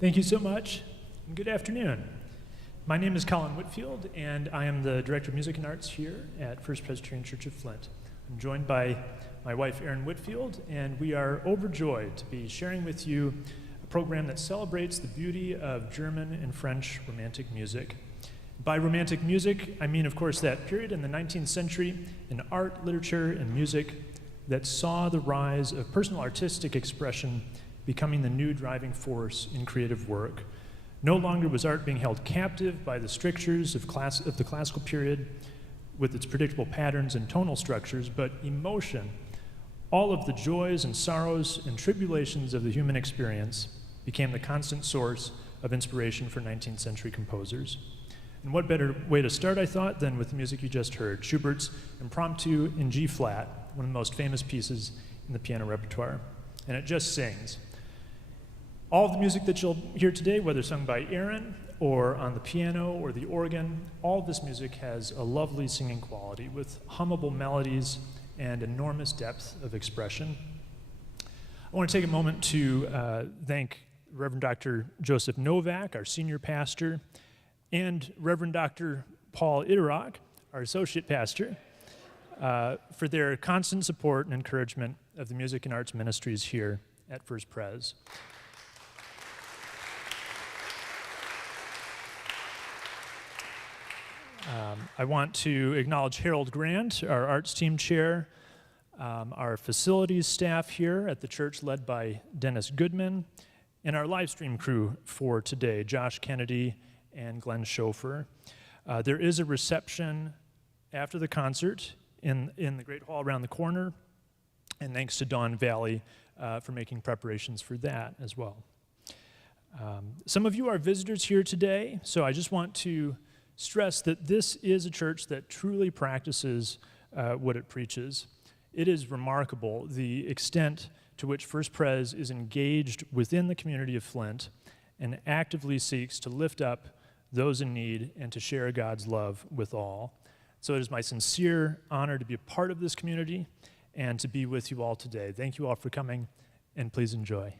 Thank you so much, and good afternoon. My name is Collin Whitfield, and I am the Director of Music and Arts here at First Presbyterian Church of Flint. I'm joined by my wife, Erin Whitfield, and we are overjoyed to be sharing with you a program that celebrates the beauty of German and French Romantic music. By Romantic music, I mean, of course, that period in the 19th century in art, literature, and music that saw the rise of personal artistic expression becoming the new driving force in creative work. No longer was art being held captive by the strictures of the classical period with its predictable patterns and tonal structures, but emotion, all of the joys and sorrows and tribulations of the human experience, became the constant source of inspiration for 19th century composers. And what better way to start, I thought, than with the music you just heard, Schubert's Impromptu in G-flat, one of the most famous pieces in the piano repertoire. And it just sings. All of the music that you'll hear today, whether sung by Erin or on the piano or the organ, all of this music has a lovely singing quality with hummable melodies and enormous depth of expression. I want to take a moment to thank Reverend Dr. Joseph Novak, our senior pastor, and Reverend Dr. Paul Iterock, our associate pastor, for their constant support and encouragement of the music and arts ministries here at First Pres. I want to acknowledge Harold Grant, our arts team chair, our facilities staff here at the church led by Dennis Goodman, and our live stream crew for today, Josh Kennedy and Glenn Schofer. There is a reception after the concert in the Great Hall around the corner, and thanks to Dawn Valley for making preparations for that as well. Some of you are visitors here today, so I just want to stress that this is a church that truly practices what it preaches. It is remarkable the extent to which First Pres is engaged within the community of Flint and actively seeks to lift up those in need and to share God's love with all. So it is my sincere honor to be a part of this community and to be with you all today. Thank you all for coming, and please enjoy.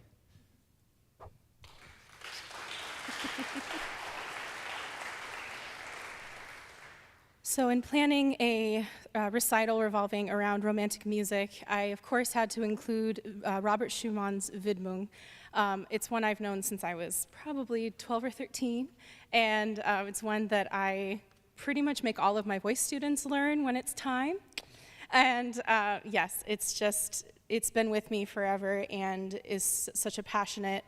So in planning a recital revolving around romantic music, I, of course, had to include Robert Schumann's Widmung. It's one I've known since I was probably 12 or 13, and it's one that I pretty much make all of my voice students learn when it's time. And yes, it's been with me forever and is such a passionate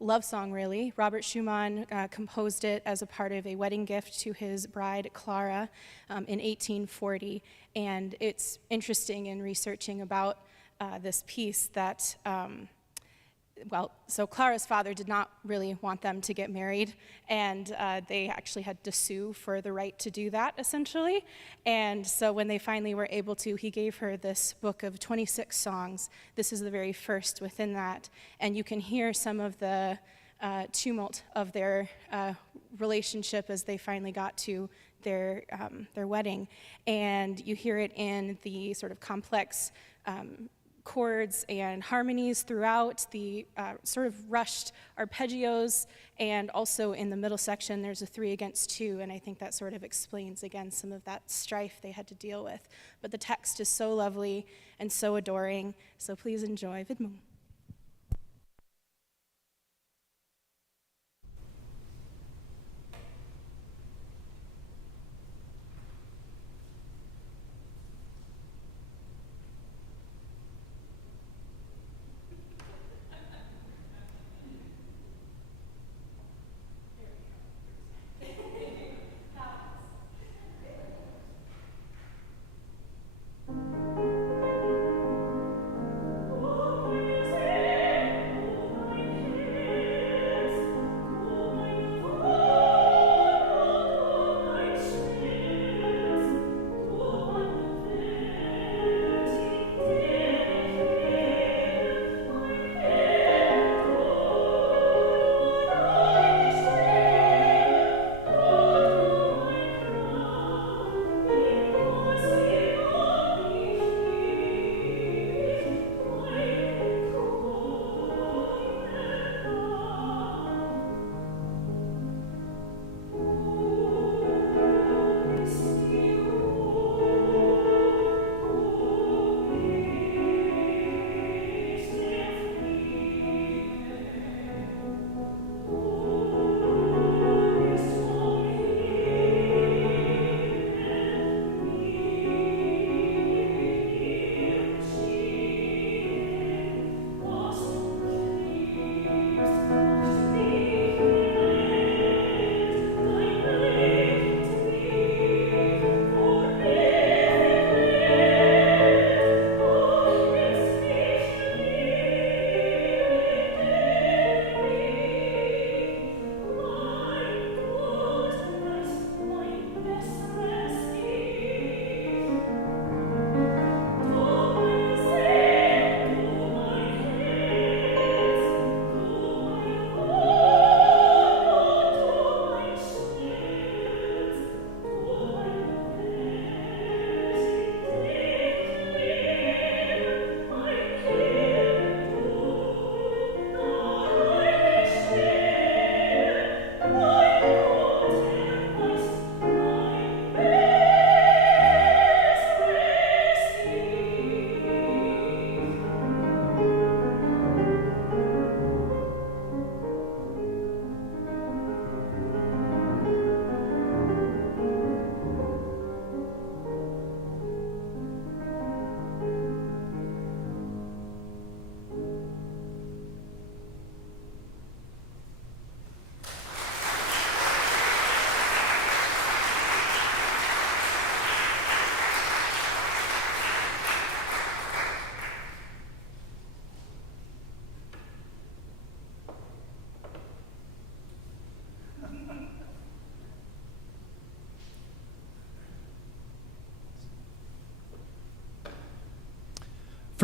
love song, really. Robert Schumann composed it as a part of a wedding gift to his bride, Clara, in 1840. And it's interesting in researching about this piece that, so Clara's father did not really want them to get married, and they actually had to sue for the right to do that, essentially. And so when they finally were able to, he gave her this book of 26 songs. This is the very first within that, and you can hear some of the tumult of their relationship as they finally got to their wedding. And you hear it in the sort of complex chords and harmonies throughout, the sort of rushed arpeggios, and also in the middle section there's a 3-against-2, and I think that sort of explains again some of that strife they had to deal with. But the text is so lovely and so adoring, so please enjoy Widmung. Oh,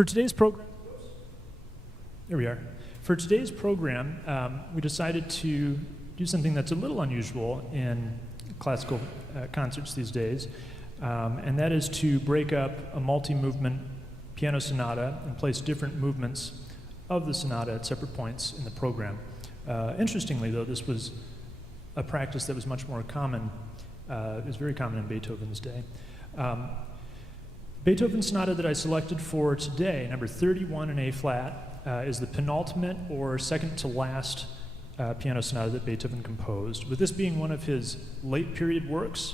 For today's program, here we are. For today's program, we decided to do something that's a little unusual in classical concerts these days, and that is to break up a multi-movement piano sonata and place different movements of the sonata at separate points in the program. Interestingly, though, this was a practice that was much more common. It was very common in Beethoven's day. Beethoven's sonata that I selected for today, number 31 in A flat, is the penultimate or second to last piano sonata that Beethoven composed. With this being one of his late period works,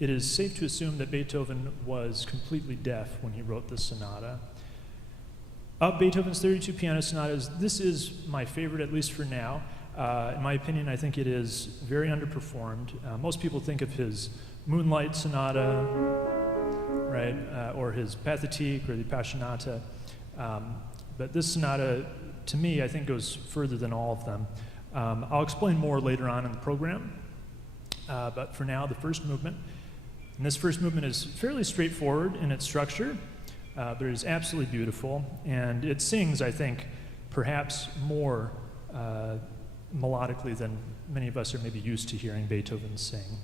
it is safe to assume that Beethoven was completely deaf when he wrote this sonata. Of Beethoven's 32 piano sonatas, this is my favorite, at least for now. In my opinion, I think it is very underperformed. Most people think of his Moonlight Sonata, right, or his Pathétique or the Passionata. But this sonata, to me, I think goes further than all of them. I'll explain more later on in the program, but for now, the first movement. And this first movement is fairly straightforward in its structure, but it is absolutely beautiful, and it sings, I think, perhaps more melodically than many of us are maybe used to hearing Beethoven sing.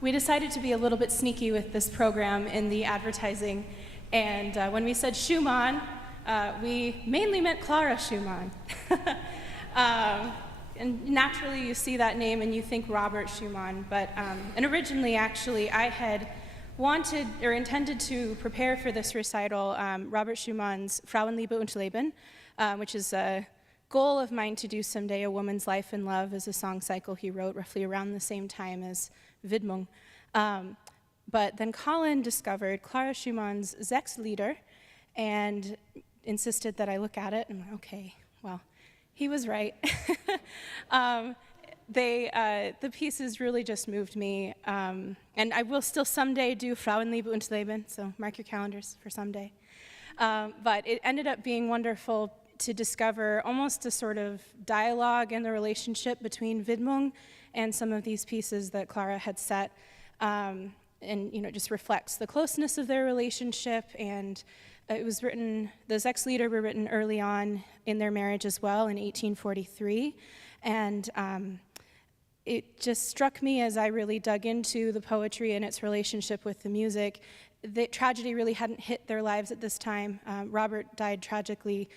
We decided to be a little bit sneaky with this program in the advertising, and when we said Schumann, we mainly meant Clara Schumann. And naturally you see that name and you think Robert Schumann, but and originally actually I had wanted or intended to prepare for this recital Robert Schumann's Frauenliebe und Leben, which is a goal of mine to do someday, A Woman's Life and Love, is a song cycle he wrote roughly around the same time as Widmung. But then Collin discovered Clara Schumann's Sechs Lieder and insisted that I look at it, and okay, well, he was right. The pieces really just moved me, and I will still someday do Frauenliebe und Leben, so mark your calendars for someday. But it ended up being wonderful to discover almost a sort of dialogue in the relationship between Widmung and some of these pieces that Clara had set, and just reflects the closeness of their relationship. And it was written, the Sechs Lieder were written early on in their marriage as well, in 1843, and it just struck me as I really dug into the poetry and its relationship with the music that tragedy really hadn't hit their lives at this time. Robert died tragically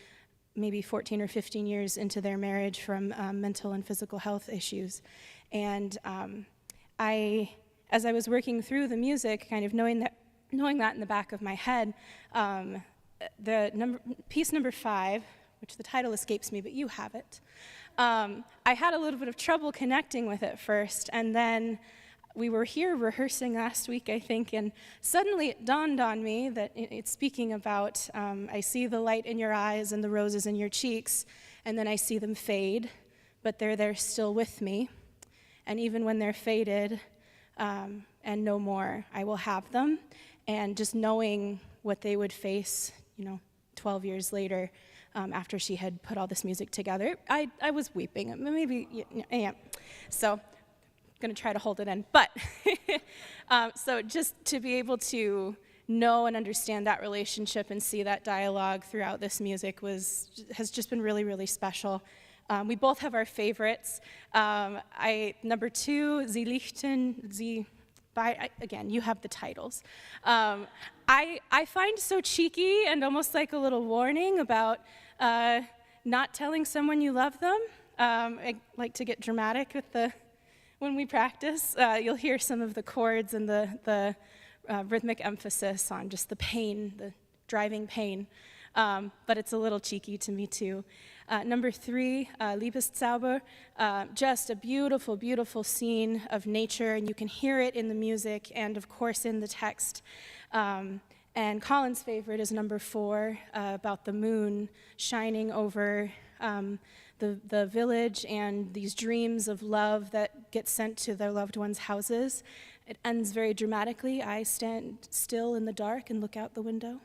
maybe 14 or 15 years into their marriage from mental and physical health issues. And as I was working through the music, kind of knowing that in the back of my head, piece number 5, which the title escapes me, but you have it, I had a little bit of trouble connecting with it first, and then we were here rehearsing last week, I think, and suddenly it dawned on me that it's speaking about, I see the light in your eyes and the roses in your cheeks, and then I see them fade, but they're there still with me, and even when they're faded and no more, I will have them. And just knowing what they would face, 12 years later, after she had put all this music together, I was weeping. Maybe, yeah. So I'm going to try to hold it in. But so just to be able to know and understand that relationship and see that dialogue throughout this music has just been really, really special. We both have our favorites. Number 2, Sie lichten, Sie... again, you have the titles. I find so cheeky and almost like a little warning about not telling someone you love them. I like to get dramatic when we practice. You'll hear some of the chords and the rhythmic emphasis on just the pain, the driving pain. But it's a little cheeky to me too. Number 3, Liebeszauber, just a beautiful, beautiful scene of nature, and you can hear it in the music and, of course, in the text. And Collin's favorite is number 4, about the moon shining over the village and these dreams of love that get sent to their loved ones' houses. It ends very dramatically. I stand still in the dark and look out the window.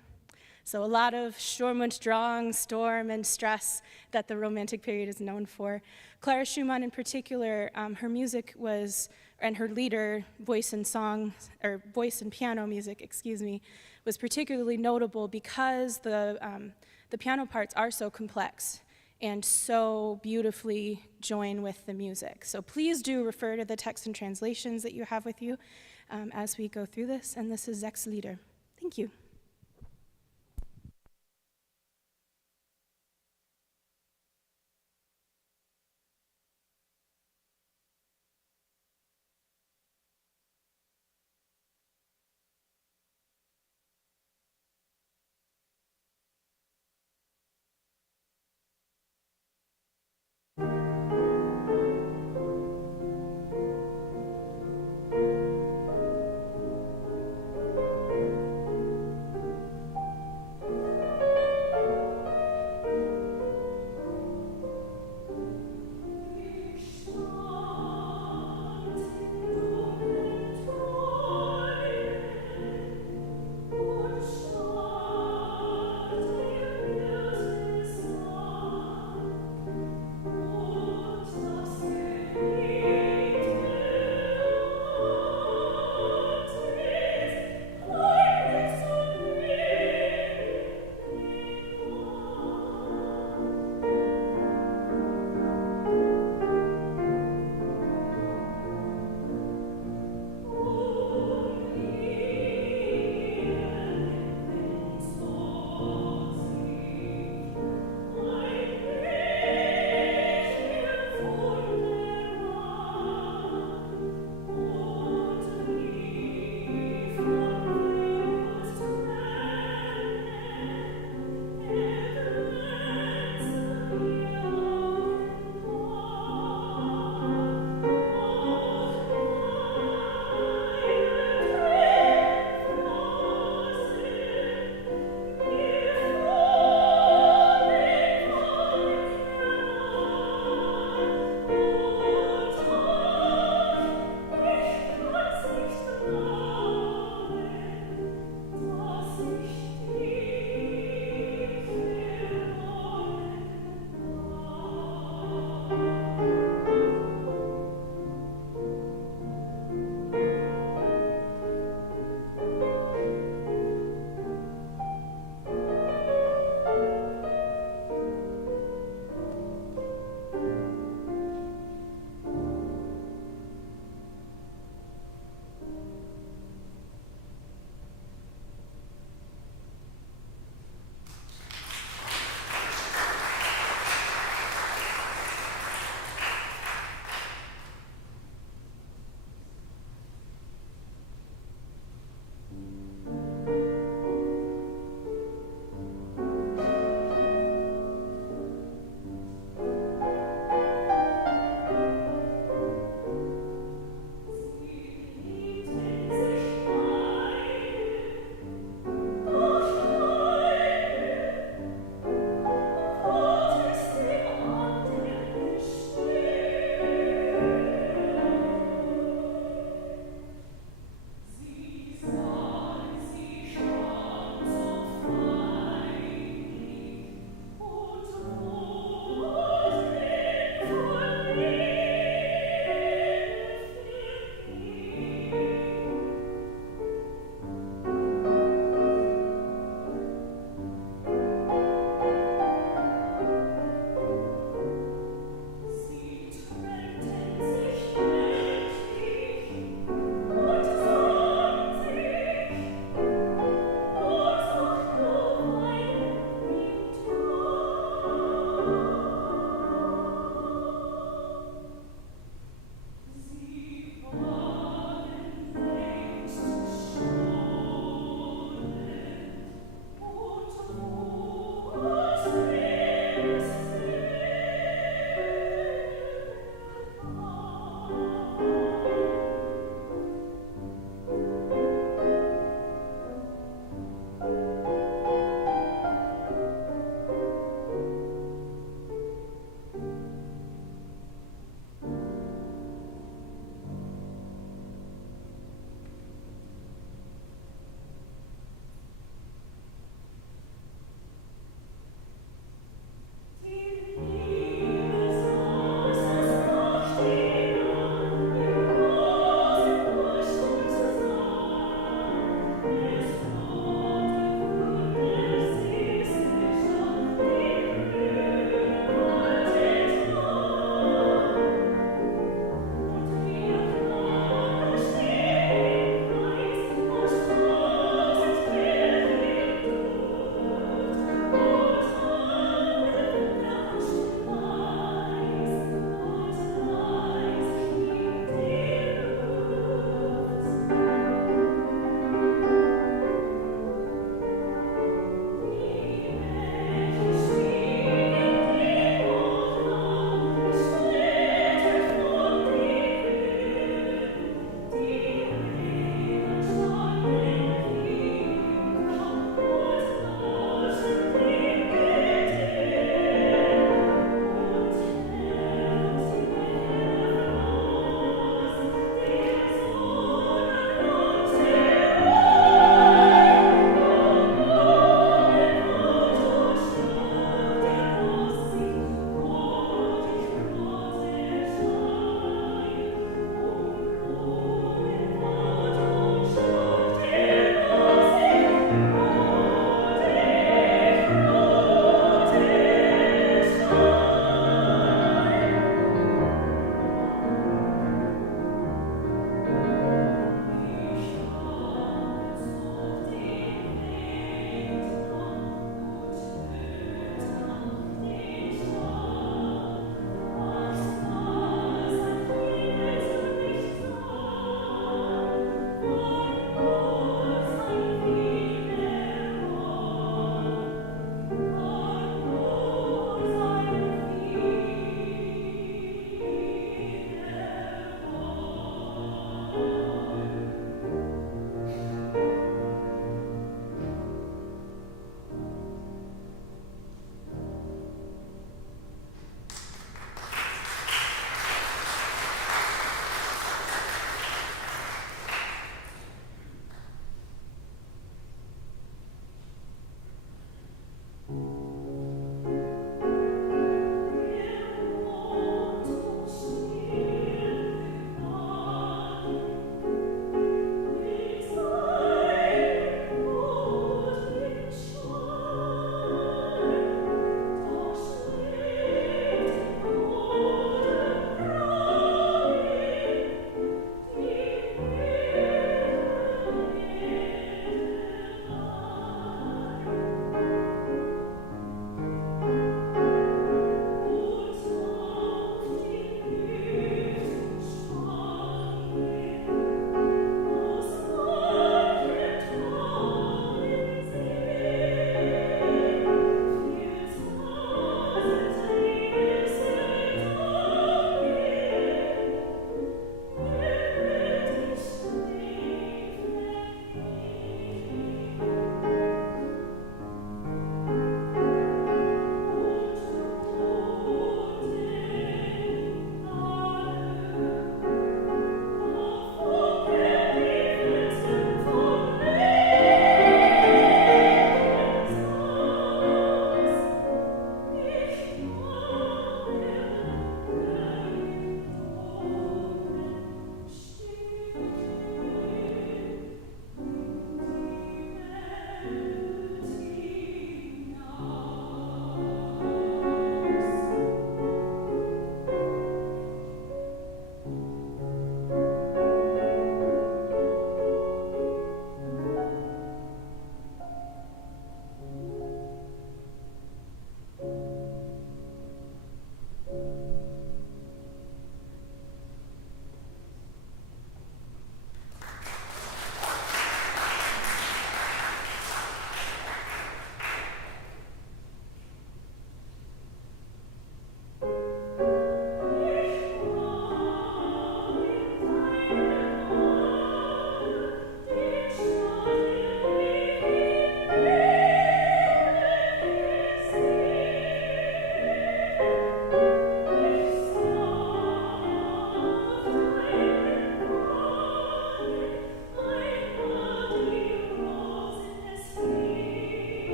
So a lot of Sturm und Drang, storm and stress that the Romantic period is known for. Clara Schumann in particular, her music and her Lieder, voice and piano music, was particularly notable because the piano parts are so complex and so beautifully join with the music. So please do refer to the text and translations that you have with you as we go through this, and this is Sechs Lieder. Thank you.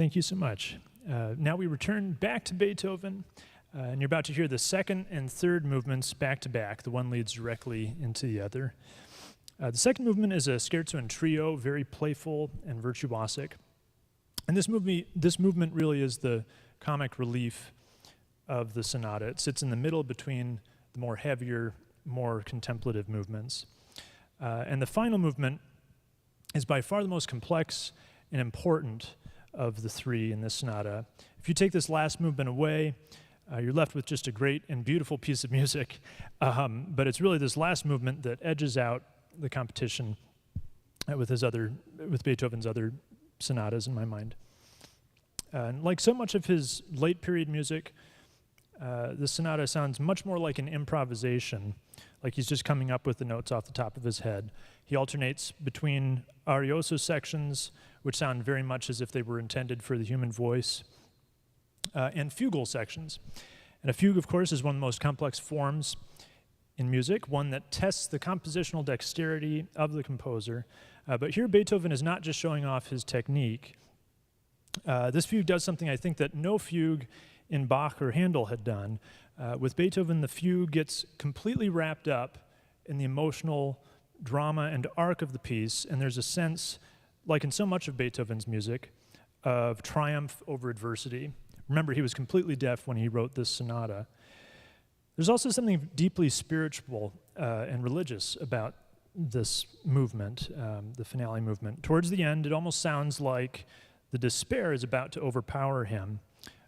Thank you so much. Now we return back to Beethoven, and you're about to hear the second and third movements back to back. The one leads directly into the other. The second movement is a scherzo and trio, very playful and virtuosic. And this movement really is the comic relief of the sonata. It sits in the middle between the more heavier, more contemplative movements. And the final movement is by far the most complex and important of the three in this sonata. If you take this last movement away, you're left with just a great and beautiful piece of music, but it's really this last movement that edges out the competition with Beethoven's other sonatas in my mind. And like so much of his late period music, this sonata sounds much more like an improvisation, like he's just coming up with the notes off the top of his head. He alternates between arioso sections, which sound very much as if they were intended for the human voice, and fugal sections. And a fugue, of course, is one of the most complex forms in music, one that tests the compositional dexterity of the composer. But here Beethoven is not just showing off his technique. This fugue does something I think that no fugue in Bach or Handel had done. With Beethoven, the fugue gets completely wrapped up in the emotional drama and arc of the piece, and there's a sense, like in so much of Beethoven's music, of triumph over adversity. Remember, he was completely deaf when he wrote this sonata. There's also something deeply spiritual and religious about this movement, the finale movement. Towards the end, it almost sounds like the despair is about to overpower him,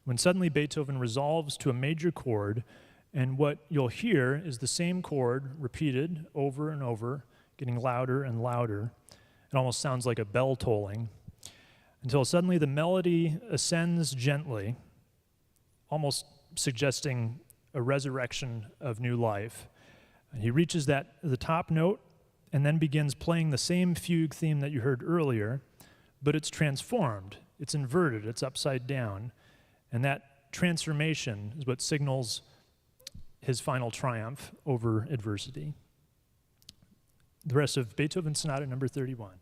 when suddenly Beethoven resolves to a major chord, and what you'll hear is the same chord repeated over and over, getting louder and louder. It almost sounds like a bell tolling, until suddenly the melody ascends gently, almost suggesting a resurrection of new life. And he reaches the top note and then begins playing the same fugue theme that you heard earlier, but it's transformed, it's inverted, it's upside down. And that transformation is what signals his final triumph over adversity. The rest of Beethoven Sonata number 31.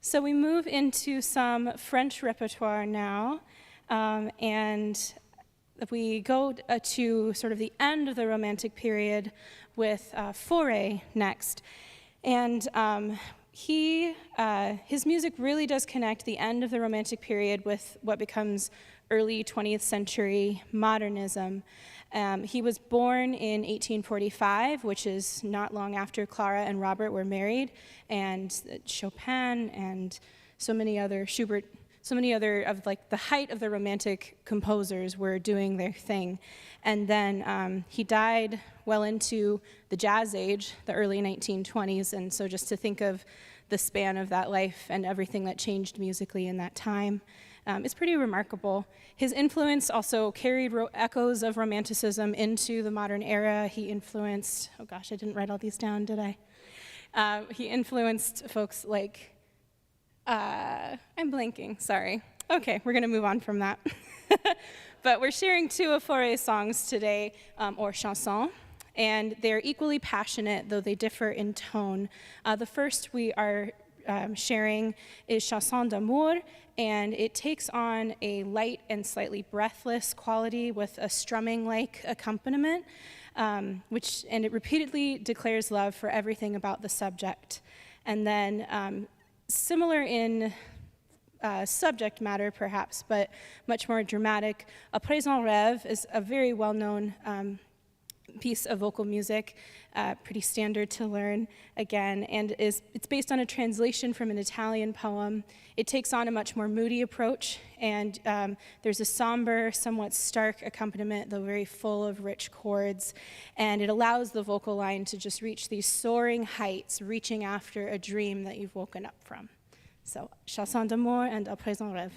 So we move into some French repertoire now, and we go to sort of the end of the Romantic period with Fauré next. And his music really does connect the end of the Romantic period with what becomes early 20th century modernism. He was born in 1845, which is not long after Clara and Robert were married, and Chopin and so many other, Schubert, so many other of like the height of the Romantic composers were doing their thing. And then he died well into the Jazz age, the early 1920s, and so just to think of the span of that life and everything that changed musically in that time, it's pretty remarkable. His influence also carried echoes of Romanticism into the modern era. He influenced, oh gosh, I didn't write all these down, did I? He influenced folks like, I'm blanking, sorry. Okay, we're gonna move on from that. But we're sharing two of Fauré's songs today, or chansons, and they're equally passionate, though they differ in tone. The first we are sharing is Chanson d'amour, and it takes on a light and slightly breathless quality with a strumming-like accompaniment, and it repeatedly declares love for everything about the subject. And then similar in subject matter, perhaps, but much more dramatic, A Présent Rêve is a very well-known piece of vocal music, pretty standard to learn again, and it's based on a translation from an Italian poem. It takes on a much more moody approach, and there's a somber, somewhat stark accompaniment, though very full of rich chords, and it allows the vocal line to just reach these soaring heights, reaching after a dream that you've woken up from. So, Chanson d'amour and À présent rêve.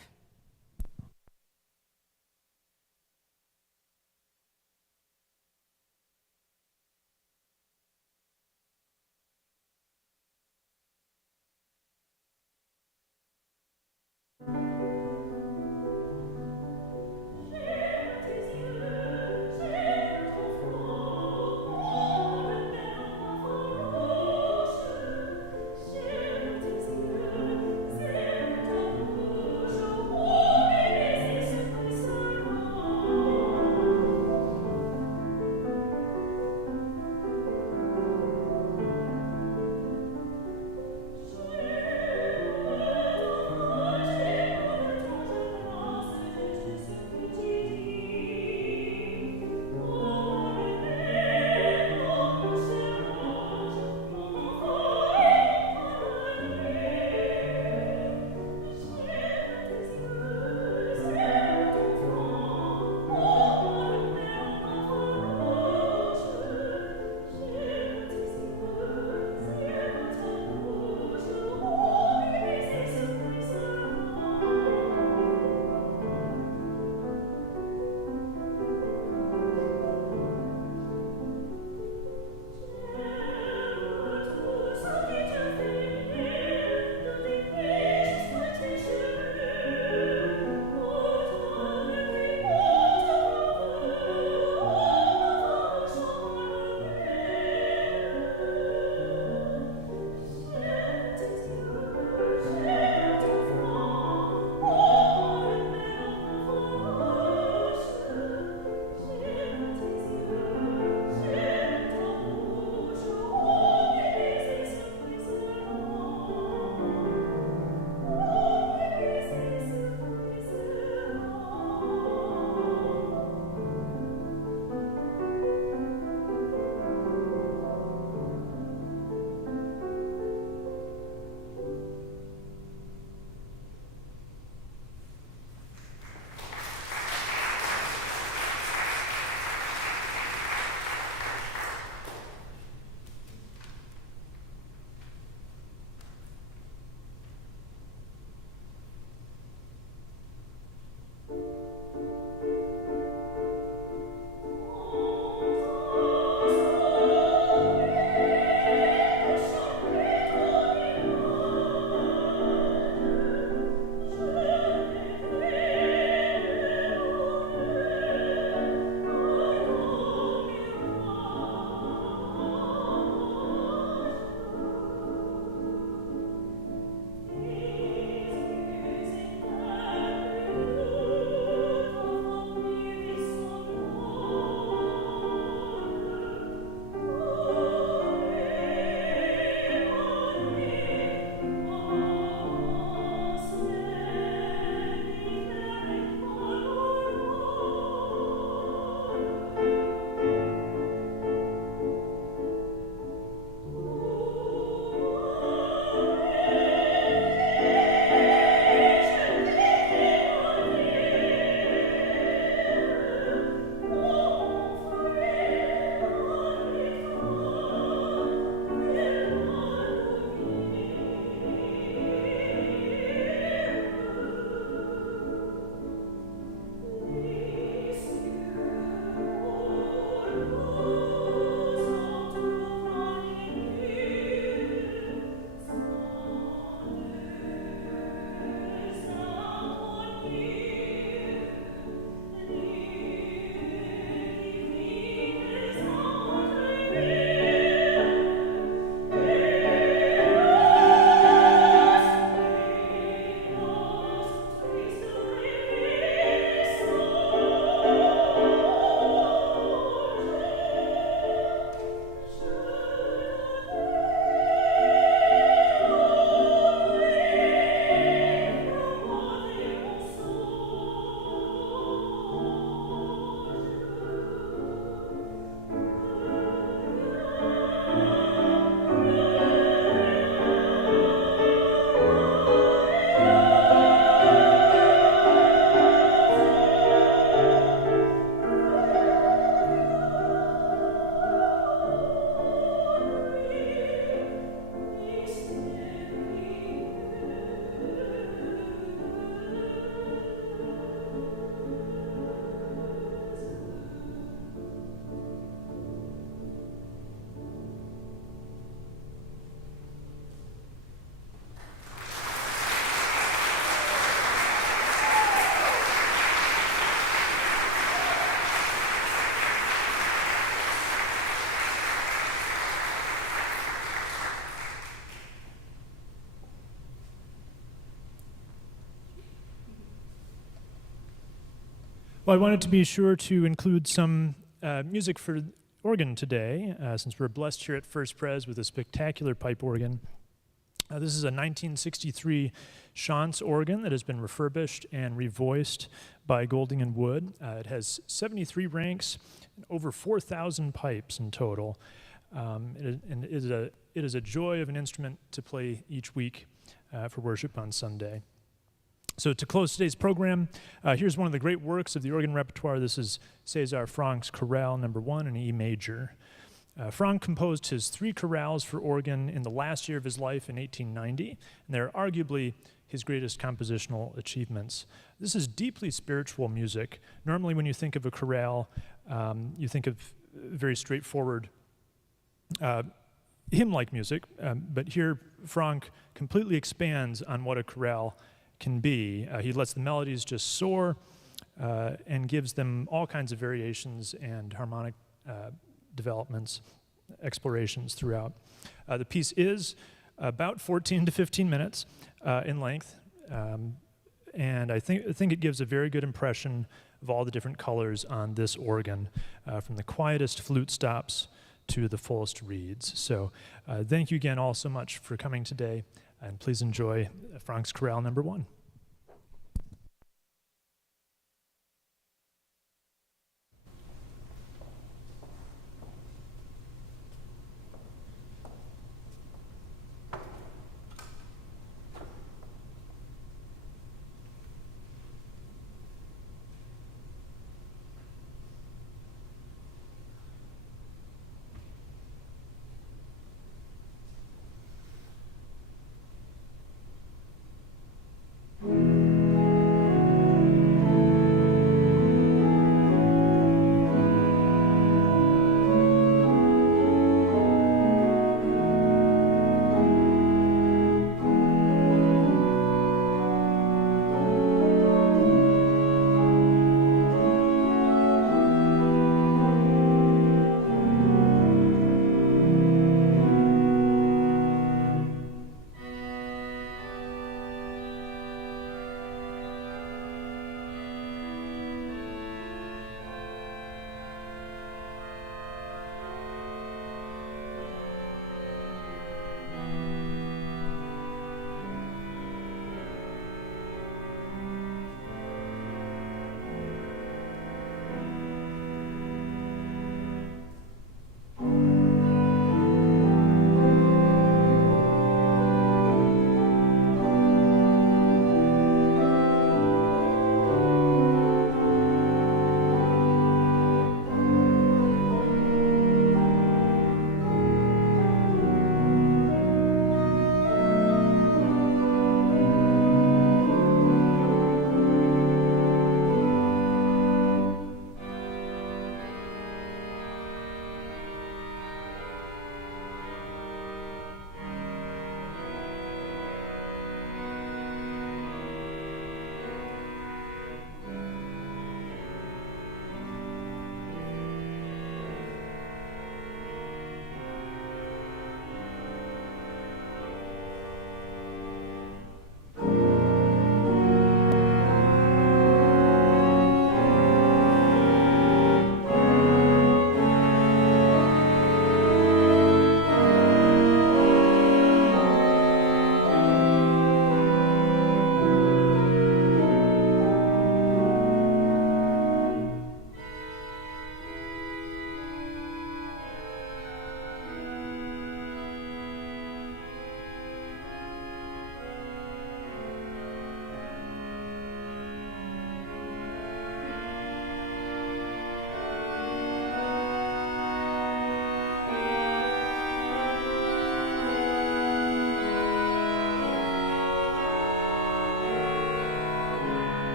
Well, I wanted to be sure to include some music for organ today, since we're blessed here at First Pres with a spectacular pipe organ. This is a 1963 Chance organ that has been refurbished and revoiced by Golding & Wood. It has 73 ranks and over 4,000 pipes in total. It is a joy of an instrument to play each week for worship on Sunday. So to close today's program, here's one of the great works of the organ repertoire. This is César Franck's Chorale No. 1 in E major. Franck composed his 3 chorales for organ in the last year of his life in 1890, and they're arguably his greatest compositional achievements. This is deeply spiritual music. Normally when you think of a chorale, you think of very straightforward hymn-like music, but here Franck completely expands on what a chorale can be. He lets the melodies just soar and gives them all kinds of variations and harmonic developments, explorations throughout. The piece is about 14 to 15 minutes in length, and I think it gives a very good impression of all the different colors on this organ, from the quietest flute stops to the fullest reeds. So thank you again all so much for coming today, and please enjoy Franck's Chorale No. 1.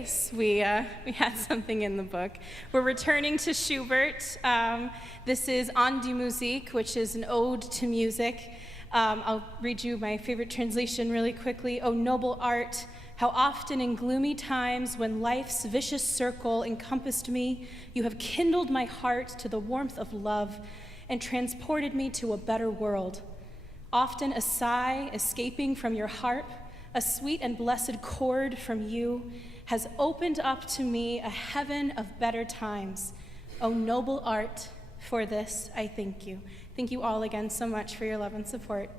case we had something in the book. We're returning to Schubert. This is An die Musik, which is an ode to music. I'll read you my favorite translation really quickly. O noble art, how often in gloomy times when life's vicious circle encompassed me, you have kindled my heart to the warmth of love and transported me to a better world. Often a sigh escaping from your harp, a sweet and blessed chord from you, has opened up to me a heaven of better times. O noble art, for this I thank you. Thank you all again so much for your love and support.